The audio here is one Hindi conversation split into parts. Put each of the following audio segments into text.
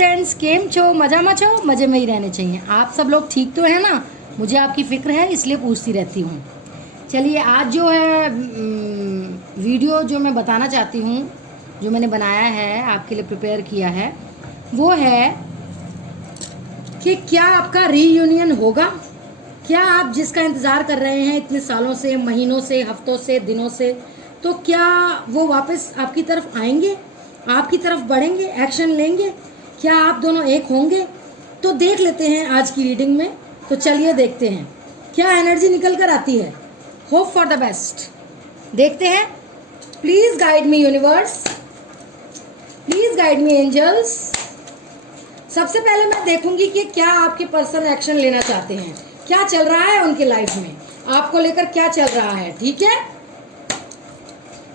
फ्रेंड्स, केम छो? मज़ा मचो, मज़े में ही रहने चाहिए। आप सब लोग ठीक तो हैं ना? मुझे आपकी फ़िक्र है, इसलिए पूछती रहती हूँ। चलिए, आज जो है वीडियो जो मैं बताना चाहती हूँ, जो मैंने बनाया है, आपके लिए प्रिपेयर किया है, वो है कि क्या आपका रीयूनियन होगा? क्या आप जिसका इंतज़ार कर रहे हैं इतने सालों से, महीनों से, हफ्तों से, दिनों से, तो क्या वो वापस आपकी तरफ आएंगे, आपकी तरफ बढ़ेंगे, एक्शन लेंगे? क्या आप दोनों एक होंगे? तो देख लेते हैं आज की रीडिंग में। तो चलिए देखते हैं क्या एनर्जी निकल कर आती है। Hope for the best. देखते हैं। Please guide me universe, please guide me angels. सबसे पहले मैं देखूंगी कि क्या आपके पर्सन एक्शन लेना चाहते हैं, क्या चल रहा है उनके लाइफ में, आपको लेकर क्या चल रहा है। ठीक है,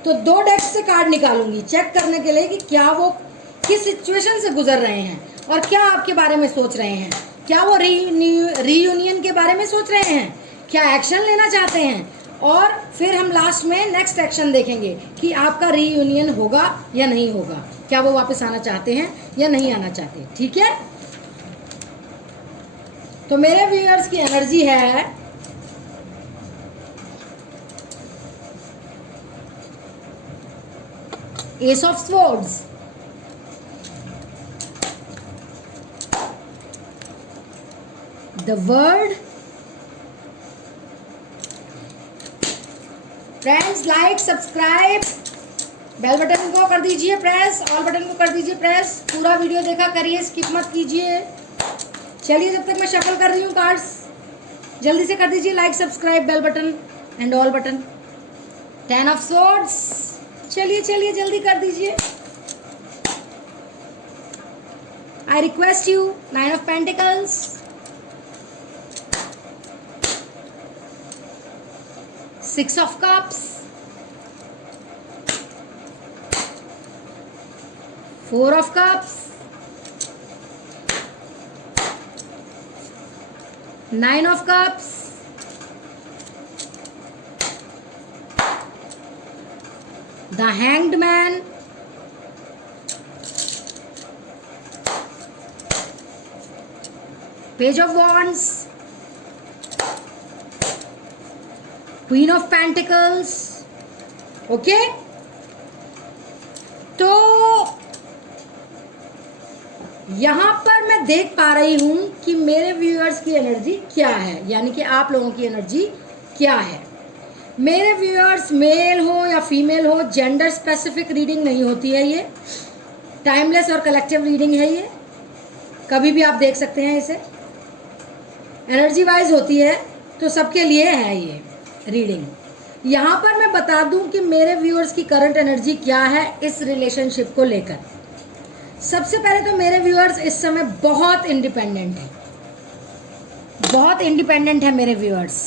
तो 2 डेक से कार्ड निकालूंगी चेक करने के लिए कि क्या वो किस सिचुएशन से गुजर रहे हैं और क्या आपके बारे में सोच रहे हैं। क्या वो रीयूनियन के बारे में सोच रहे हैं, क्या एक्शन लेना चाहते हैं, और फिर हम लास्ट में नेक्स्ट एक्शन देखेंगे कि आपका रीयूनियन होगा या नहीं होगा, क्या वो वापस आना चाहते हैं या नहीं आना चाहते। ठीक है, तो मेरे व्यूअर्स की एनर्जी है ace of swords, the world. Friends, like, subscribe, bell button को कर दीजिए प्रेस, ऑल बटन को कर दीजिए प्रेस। पूरा वीडियो देखा करिए, स्किप मत कीजिए। चलिए, जब तक मैं शफल कर रही हूँ कार्ड्स, जल्दी से कर दीजिए like, subscribe, bell button and all button. 10 of swords, चलिए चलिए जल्दी कर दीजिए। I request you. 9 of pentacles, 6 of cups, 4 of cups, 9 of cups, the hanged man, page of wands, queen of pentacles. Okay, तो यहां पर मैं देख पा रही हूं कि मेरे व्यूअर्स की एनर्जी क्या है, यानी कि आप लोगों की एनर्जी क्या है। मेरे व्यूअर्स मेल हो या फीमेल हो, जेंडर स्पेसिफिक रीडिंग नहीं होती है, ये टाइमलेस और कलेक्टिव रीडिंग है। ये कभी भी आप देख सकते हैं, इसे एनर्जी वाइज होती है, तो सबके लिए है ये रीडिंग। यहाँ पर मैं बता दूं कि मेरे व्यूअर्स की करंट एनर्जी क्या है इस रिलेशनशिप को लेकर। सबसे पहले तो मेरे व्यूअर्स इस समय बहुत इंडिपेंडेंट है, बहुत इंडिपेंडेंट है मेरे व्यूअर्स।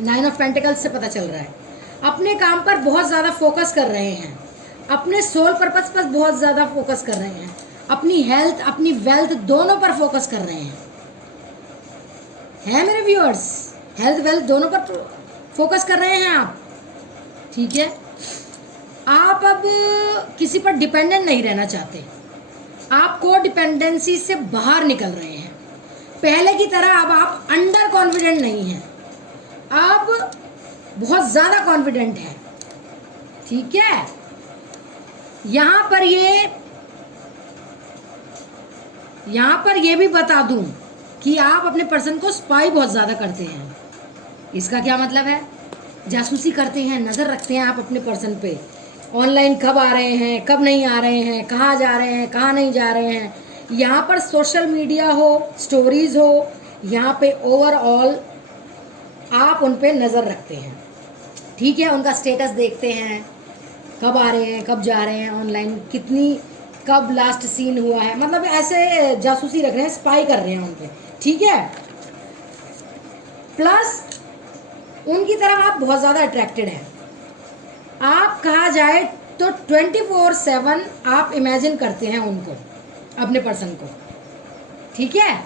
9 ऑफ पेंटिकल्स से पता चल रहा है अपने काम पर बहुत ज़्यादा फोकस कर रहे हैं, अपने सोल पर्पस पर बहुत ज़्यादा फोकस कर रहे हैं, अपनी हेल्थ, अपनी वेल्थ दोनों पर फोकस कर रहे हैं मेरे व्यूअर्स। हेल्थ वेल्थ दोनों पर फोकस कर रहे हैं आप। ठीक है, आप अब किसी पर डिपेंडेंट नहीं रहना चाहते, आप को डिपेंडेंसी से बाहर निकल रहे हैं। पहले की तरह अब आप अंडर कॉन्फिडेंट नहीं हैं, अब बहुत ज़्यादा कॉन्फिडेंट है। ठीक है, यहाँ पर ये भी बता दूं कि आप अपने पर्सन को स्पाई बहुत ज़्यादा करते हैं। इसका क्या मतलब है? जासूसी करते हैं, नज़र रखते हैं आप अपने पर्सन पे। ऑनलाइन कब आ रहे हैं, कब नहीं आ रहे हैं, कहाँ जा रहे हैं, कहाँ नहीं जा रहे हैं। यहाँ पर सोशल मीडिया हो, स्टोरीज़ हो, यहाँ पे ओवरऑल आप उन पे नज़र रखते हैं। ठीक है, उनका स्टेटस देखते हैं, कब आ रहे हैं, कब जा रहे हैं ऑनलाइन, कब लास्ट सीन हुआ है, मतलब ऐसे जासूसी रख रहे हैं, स्पाई कर रहे हैं उन पे। ठीक है, प्लस उनकी तरफ आप बहुत ज़्यादा अट्रैक्टेड हैं। आप कहा जाए तो 24/7 आप इमेजिन करते हैं उनको, अपने पर्सन को। ठीक है,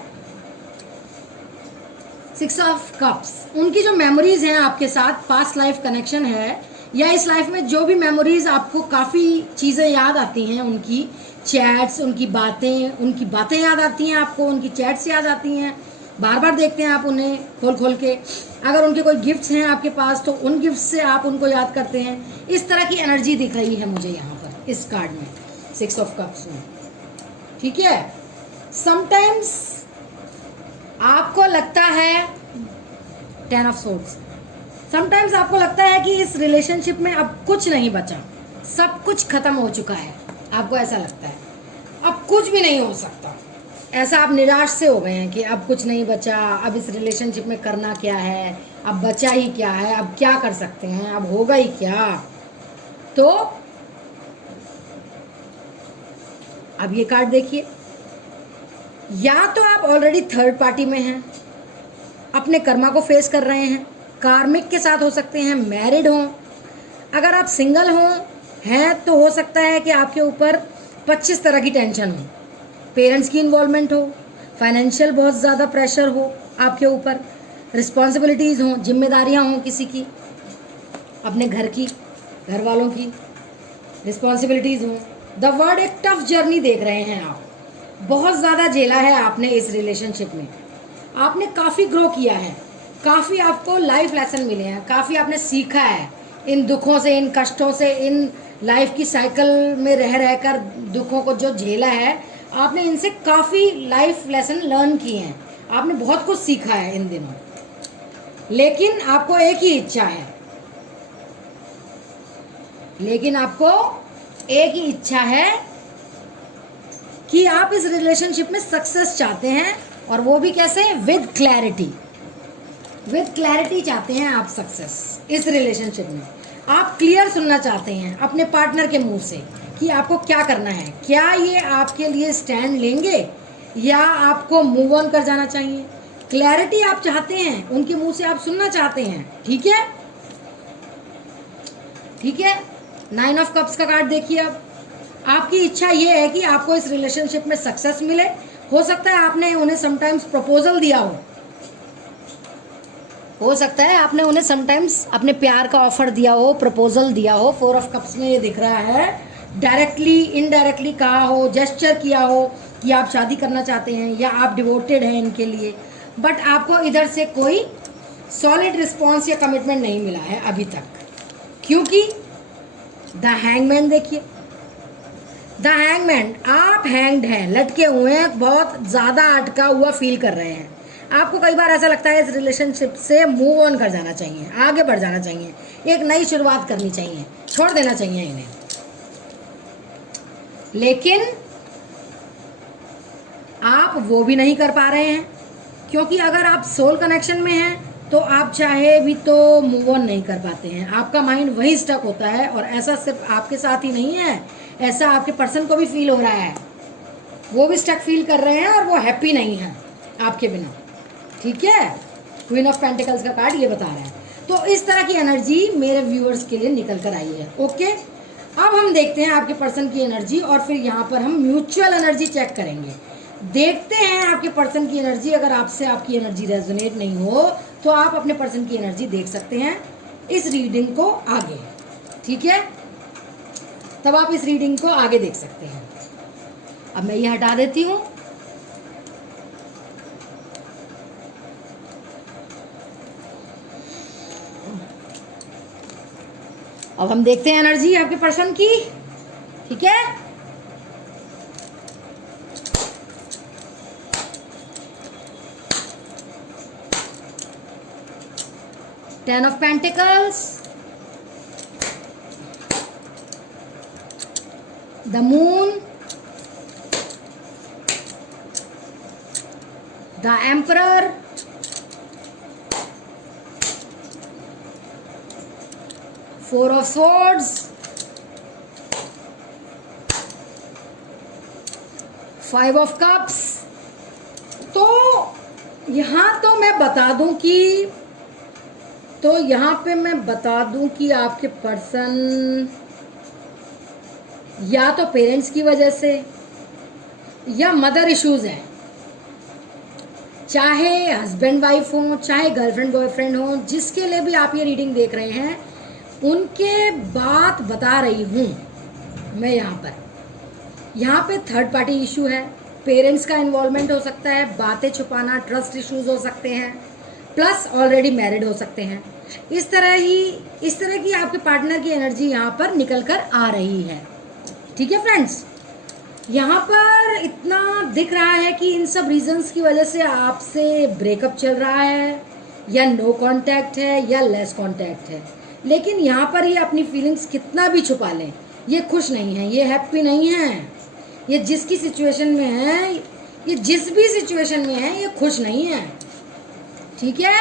6 ऑफ कप्स, उनकी जो मेमोरीज हैं आपके साथ, पास्ट लाइफ कनेक्शन है, या इस लाइफ में जो भी मेमोरीज आपको काफ़ी चीज़ें याद आती हैं, उनकी चैट्स, उनकी बातें याद आती हैं आपको, उनकी चैट्स याद आती हैं, बार बार देखते हैं आप उन्हें खोल खोल के। अगर उनके कोई गिफ्ट्स हैं आपके पास तो उन गिफ्ट्स से आप उनको याद करते हैं। इस तरह की एनर्जी दिख रही है मुझे यहाँ पर इस कार्ड में, 6 ऑफ कप्स में। ठीक है, समटाइम्स आपको लगता है 10 ऑफ सोर्ड्स, समटाइम्स आपको लगता है कि इस रिलेशनशिप में अब कुछ नहीं बचा, सब कुछ खत्म हो चुका है। आपको ऐसा लगता है अब कुछ भी नहीं हो सकता, ऐसा आप निराश से हो गए हैं कि अब कुछ नहीं बचा, अब इस रिलेशनशिप में करना क्या है, अब बचा ही क्या है, अब क्या कर सकते हैं, अब होगा ही क्या। तो अब ये कार्ड देखिए, या तो आप ऑलरेडी थर्ड पार्टी में हैं, अपने कर्मा को फेस कर रहे हैं, कार्मिक के साथ हो सकते हैं, मैरिड हों। अगर आप सिंगल हों हैं तो हो सकता है कि आपके ऊपर 25 तरह की टेंशन हो, पेरेंट्स की इन्वॉल्वमेंट हो, फाइनेंशियल बहुत ज़्यादा प्रेशर हो आपके ऊपर, रिस्पॉन्सिबिलिटीज़ हों, जिम्मेदारियां हों किसी की, अपने घर की, घर वालों की रिस्पॉन्सिबिलिटीज़ हों। द वर्ड एक टफ जर्नी देख रहे हैं आप, बहुत ज़्यादा झेला है आपने इस रिलेशनशिप में, आपने काफ़ी ग्रो किया है, काफ़ी आपको लाइफ लेसन मिले हैं, काफ़ी आपने सीखा है इन दुखों से, इन कष्टों से, इन लाइफ की साइकिल में रह रहकर दुखों को जो झेला है, आपने इनसे काफ़ी लाइफ लेसन लर्न किए हैं, आपने बहुत कुछ सीखा है इन दिनों। लेकिन आपको एक ही इच्छा है, लेकिन आपको एक ही इच्छा है कि आप इस रिलेशनशिप में सक्सेस चाहते हैं, और वो भी कैसे, विद क्लैरिटी, विद क्लैरिटी चाहते हैं आप सक्सेस इस रिलेशनशिप में। आप क्लियर सुनना चाहते हैं अपने पार्टनर के मुंह से कि आपको क्या करना है, क्या ये आपके लिए स्टैंड लेंगे या आपको मूव ऑन कर जाना चाहिए। क्लैरिटी आप चाहते हैं, उनके मुंह से आप सुनना चाहते हैं। ठीक है, ठीक है। 9 ऑफ कप्स का कार्ड देखिए। अब आपकी इच्छा ये है कि आपको इस रिलेशनशिप में सक्सेस मिले। हो सकता है आपने उन्हें समटाइम्स प्रपोजल दिया हो सकता है आपने उन्हें समटाइम्स अपने प्यार का ऑफर दिया हो, प्रपोजल दिया हो। 4 ऑफ कप्स में ये दिख रहा है, डायरेक्टली इनडायरेक्टली कहा हो, जेस्चर किया हो कि आप शादी करना चाहते हैं या आप डिवोटेड हैं इनके लिए, बट आपको इधर से कोई सॉलिड रिस्पॉन्स या कमिटमेंट नहीं मिला है अभी तक, क्योंकि द हैंगमैन देखिए, द हैंगमैन, आप हैंग्ड हैं, लटके हुए हैं, बहुत ज़्यादा अटका हुआ फील कर रहे हैं। आपको कई बार ऐसा लगता है इस रिलेशनशिप से मूव ऑन कर जाना चाहिए, आगे बढ़ जाना चाहिए, एक नई शुरुआत करनी चाहिए, छोड़ देना चाहिए इन्हें। लेकिन आप वो भी नहीं कर पा रहे हैं, क्योंकि अगर आप सोल कनेक्शन में हैं तो आप चाहे भी तो मूव ऑन नहीं कर पाते हैं, आपका माइंड वहीं स्टक होता है। और ऐसा सिर्फ आपके साथ ही नहीं है, ऐसा आपके पर्सन को भी फील हो रहा है, वो भी स्टक फील कर रहे हैं और वो हैप्पी नहीं है आपके बिना। ठीक है, क्वीन ऑफ पेंटिकल्स का कार्ड ये बता रहा है। तो इस तरह की एनर्जी मेरे व्यूअर्स के लिए निकल कर आई है। ओके, अब हम देखते हैं आपके पर्सन की एनर्जी, और फिर यहाँ पर हम म्यूचुअल एनर्जी चेक करेंगे। देखते हैं आपके पर्सन की एनर्जी। अगर आपसे आपकी एनर्जी रेजोनेट नहीं हो तो आप अपने पर्सन की एनर्जी देख सकते हैं इस रीडिंग को आगे। ठीक है, तब आप इस रीडिंग को आगे देख सकते हैं। अब मैं ये हटा देती हूँ। अब हम देखते हैं एनर्जी आपके पर्सन की। ठीक है, Ten of Pentacles, the Moon, the Emperor, Four of Swords, Five of Cups। तो यहाँ तो मैं बता दूं कि आपके पर्सन या तो पेरेंट्स की वजह से या मदर इश्यूज हैं, चाहे हस्बैंड वाइफ हो, चाहे गर्लफ्रेंड बॉयफ्रेंड हो, जिसके लिए भी आप ये रीडिंग देख रहे हैं, उनके बात बता रही हूँ मैं यहाँ पे थर्ड पार्टी इशू है, पेरेंट्स का इन्वॉल्वमेंट हो सकता है, बातें छुपाना, ट्रस्ट इश्यूज हो सकते हैं, प्लस ऑलरेडी मैरिड हो सकते हैं। इस तरह की आपके पार्टनर की एनर्जी यहाँ पर निकल कर आ रही है। ठीक है फ्रेंड्स, यहाँ पर इतना दिख रहा है कि इन सब रीजंस की वजह से आपसे ब्रेकअप चल रहा है, या नो कांटेक्ट है, या लेस कांटेक्ट है। लेकिन यहाँ पर ये अपनी फीलिंग्स कितना भी छुपा लें, ये खुश नहीं है, ये हैप्पी नहीं है। ये जिसकी सिचुएशन में है, ये जिस भी सिचुएशन में है, ये खुश नहीं है। ठीक है,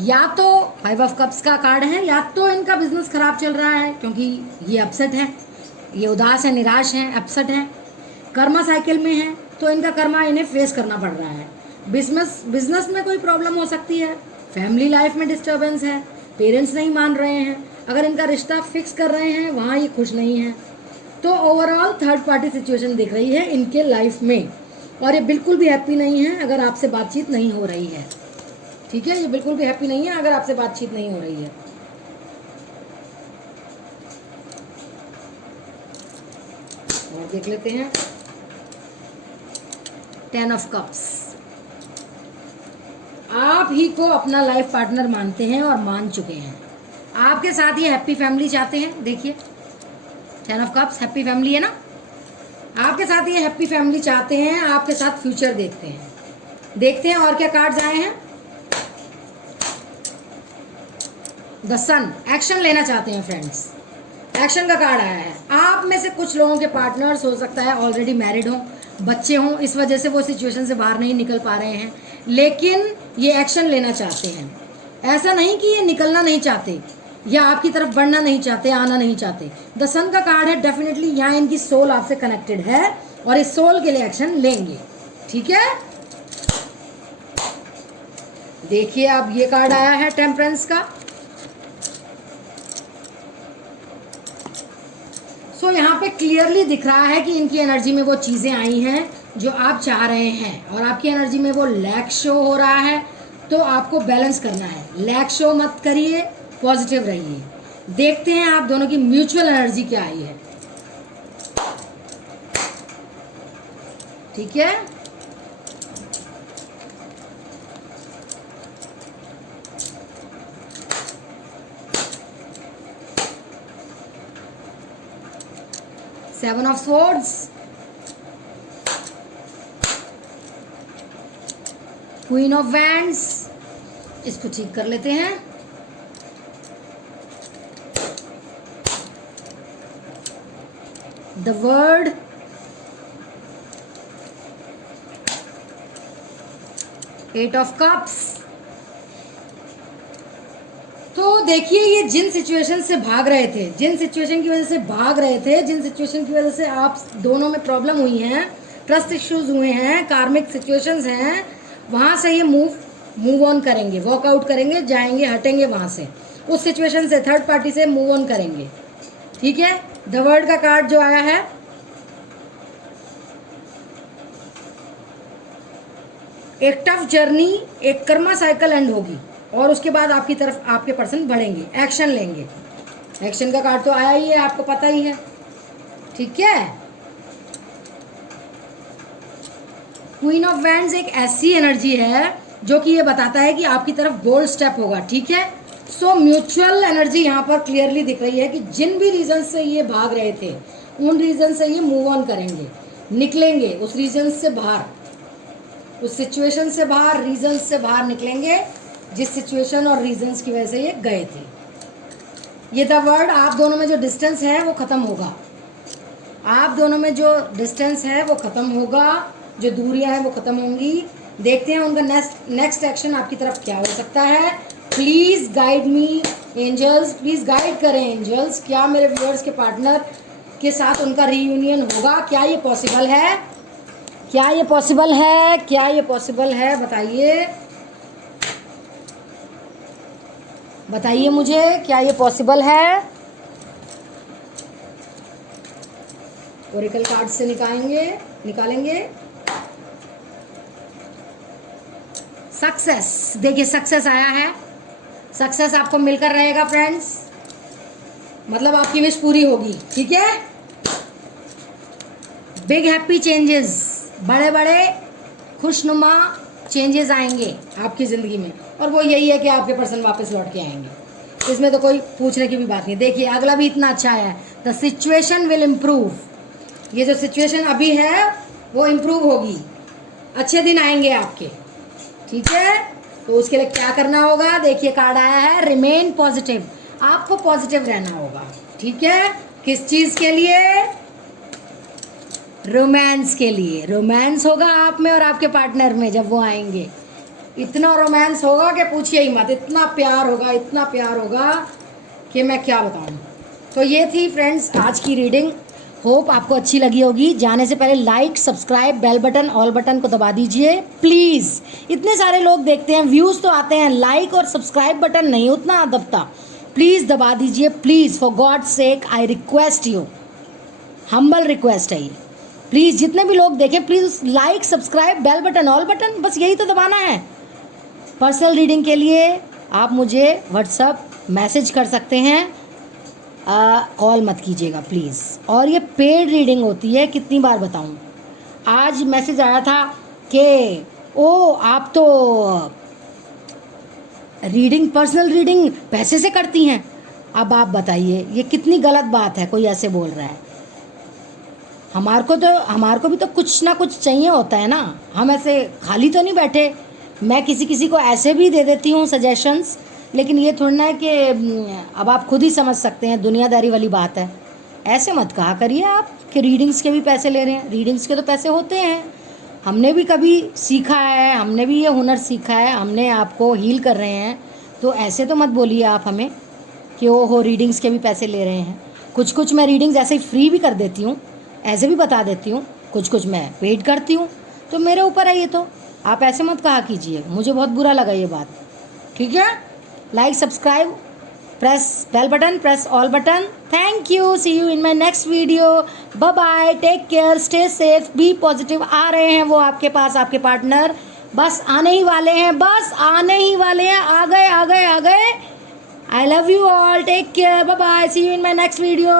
या तो 5 ऑफ कप्स का कार्ड है, या तो इनका बिजनेस खराब चल रहा है क्योंकि ये अपसेट है, ये उदास है, निराश है, अपसेट है, कर्मा साइकिल में है, तो इनका कर्मा इन्हें फेस करना पड़ रहा है। बिजनेस में कोई प्रॉब्लम हो सकती है, फैमिली लाइफ में डिस्टर्बेंस है, पेरेंट्स नहीं मान रहे हैं, अगर इनका रिश्ता फिक्स कर रहे हैं वहाँ ये खुश नहीं है। तो ओवरऑल थर्ड पार्टी सिचुएशन दिख रही है इनके लाइफ में, और ये बिल्कुल भी हैप्पी नहीं है अगर आपसे बातचीत नहीं हो रही है। ठीक है, ये बिल्कुल भी हैप्पी नहीं है अगर आपसे बातचीत नहीं हो रही है। और देख लेते हैं 10 ऑफ कप्स। आप ही को अपना लाइफ पार्टनर मानते हैं और मान चुके हैं, आपके साथ ये हैप्पी फैमिली चाहते हैं। देखिए 10 ऑफ कप्स हैप्पी फैमिली है ना, आपके साथ ये हैप्पी फैमिली चाहते हैं, आपके साथ फ्यूचर देखते हैं। और क्या कार्ड्स आए हैं? द सन, एक्शन लेना चाहते हैं फ्रेंड्स, एक्शन का कार्ड आया है। आप में से कुछ लोगों के पार्टनर्स हो सकता है ऑलरेडी मैरिड हों, बच्चे हों, इस वजह से वो सिचुएशन से बाहर नहीं निकल पा रहे हैं, लेकिन ये एक्शन लेना चाहते हैं। ऐसा नहीं कि ये निकलना नहीं चाहते या आपकी तरफ बढ़ना नहीं चाहते, आना नहीं चाहते। द सन का कार्ड है, डेफिनेटली यहाँ इनकी सोल आपसे कनेक्टेड है और इस सोल के लिए एक्शन लेंगे। ठीक है, देखिए अब ये कार्ड आया है टेम्परेंस का। सो यहाँ पे क्लियरली दिख रहा है कि इनकी एनर्जी में वो चीज़ें आई हैं जो आप चाह रहे हैं, और आपकी एनर्जी में वो लैक शो हो रहा है, तो आपको बैलेंस करना है। लैक शो मत करिए, पॉजिटिव रहिए। देखते हैं आप दोनों की म्यूचुअल एनर्जी क्या आई है। ठीक है, seven of swords, queen of wands, इसको ठीक कर लेते हैं। The world, eight of cups. तो देखिए ये जिन सिचुएशन से भाग रहे थे, जिन सिचुएशन की वजह से भाग रहे थे, जिन सिचुएशन की वजह से आप दोनों में प्रॉब्लम हुई हैं, ट्रस्ट इश्यूज हुए हैं, कार्मिक सिचुएशंस हैं, वहाँ से ये मूव ऑन करेंगे, वॉकआउट करेंगे, जाएंगे, हटेंगे वहाँ से, उस सिचुएशन से, थर्ड पार्टी से मूव ऑन करेंगे। ठीक है, द वर्ड का कार्ड जो आया है, एक टफ जर्नी, एक कर्मा साइकिल एंड होगी और उसके बाद आपकी तरफ आपके पर्सन बढ़ेंगे, एक्शन लेंगे। एक्शन का कार्ड तो आया ही है, आपको पता ही है। ठीक है, क्वीन ऑफ वैंड्स एक ऐसी एनर्जी है जो कि ये बताता है कि आपकी तरफ बोल्ड स्टेप होगा। ठीक है, सो म्यूचुअल एनर्जी यहाँ पर क्लियरली दिख रही है कि जिन भी रीजन से ये भाग रहे थे, उन रीजन से ये मूव ऑन करेंगे, निकलेंगे उस रीजन से बाहर, उस सिचुएशन से बाहर, रीजन से बाहर निकलेंगे जिस सिचुएशन और रीजंस की वजह से ये गए थे। ये द वर्ड, आप दोनों में जो डिस्टेंस है वो ख़त्म होगा, आप दोनों में जो डिस्टेंस है वो ख़त्म होगा, जो दूरियां हैं वो ख़त्म होंगी। देखते हैं उनका नेक्स्ट एक्शन आपकी तरफ क्या हो सकता है। Please guide me angels, please guide करें एंजल्स, क्या मेरे व्यूअर्स के पार्टनर के साथ उनका रीयूनियन होगा? क्या ये पॉसिबल है? क्या ये पॉसिबल है? क्या ये पॉसिबल है? बताइए, बताइए मुझे, क्या ये पॉसिबल है? ओरेकल कार्ड से निकालेंगे सक्सेस, देखिए सक्सेस आया है, सक्सेस आपको मिलकर रहेगा फ्रेंड्स, मतलब आपकी विश पूरी होगी, ठीक है। बिग हैप्पी चेंजेस, बड़े बड़े खुशनुमा चेंजेस आएंगे आपकी ज़िंदगी में, और वो यही है कि आपके पर्सन वापस लौट के आएंगे, इसमें तो कोई पूछने की भी बात नहीं। देखिए अगला भी इतना अच्छा है, द सिचुएशन विल इम्प्रूव, ये जो सिचुएशन अभी है वो इम्प्रूव होगी, अच्छे दिन आएंगे आपके, ठीक है। तो उसके लिए क्या करना होगा, देखिए कार्ड आया है रिमेन पॉजिटिव, आपको पॉजिटिव रहना होगा, ठीक है। किस चीज़ के लिए, रोमांस के लिए, रोमांस होगा आप में और आपके पार्टनर में जब वो आएंगे, इतना रोमांस होगा कि पूछिए ही मत, इतना प्यार होगा, इतना प्यार होगा कि मैं क्या बताऊं। तो ये थी फ्रेंड्स आज की रीडिंग, होप आपको अच्छी लगी होगी। जाने से पहले like, subscribe, bell button, all button को दबा दीजिए प्लीज़। इतने सारे लोग देखते हैं, व्यूज़ तो आते हैं, लाइक और सब्सक्राइब बटन नहीं उतना दबता, प्लीज़ दबा दीजिए please, for god sake I request you, humble request है ये, प्लीज़ जितने भी लोग देखें please like, subscribe, bell button, all button, बस यही तो दबाना है। पर्सनल रीडिंग के लिए आप मुझे व्हाट्सअप मैसेज कर सकते हैं, कॉल मत कीजिएगा प्लीज़। और ये पेड रीडिंग होती है, कितनी बार बताऊं। आज मैसेज आया था कि ओ आप तो रीडिंग, पर्सनल रीडिंग पैसे से करती हैं। अब आप बताइए ये कितनी गलत बात है, कोई ऐसे बोल रहा है। हमारे को भी तो कुछ ना कुछ चाहिए होता है ना, हम ऐसे खाली तो नहीं बैठे। मैं किसी को ऐसे भी दे देती हूँ सजेशंस, लेकिन ये थोड़ा ना है कि अब आप खुद ही समझ सकते हैं, दुनियादारी वाली बात है। ऐसे मत कहा करिए आप कि रीडिंग्स के भी पैसे ले रहे हैं, रीडिंग्स के तो पैसे होते हैं, हमने भी कभी सीखा है, हमने भी ये हुनर सीखा है, हमने आपको हील कर रहे हैं, तो ऐसे तो मत बोलिए आप हमें कि ओ हो रीडिंग्स के भी पैसे ले रहे हैं। कुछ मैं रीडिंग्स ऐसे ही फ्री भी कर देती हूँ, ऐसे भी बता देती हूँ, कुछ मैं पेड करती हूँ, तो मेरे ऊपर है ये। तो आप ऐसे मत कहा कीजिए, मुझे बहुत बुरा लगा ये बात, ठीक है। Like, subscribe, press bell button, press all button. Thank you, see you in my next video, bye bye, take care, stay safe, be positive. आ रहे हैं वो आपके पास, आपके पार्टनर बस आने ही वाले हैं, बस आने ही वाले हैं, आ गए आ गए आ गए। I love you all, take care, bye bye, see you in my next video.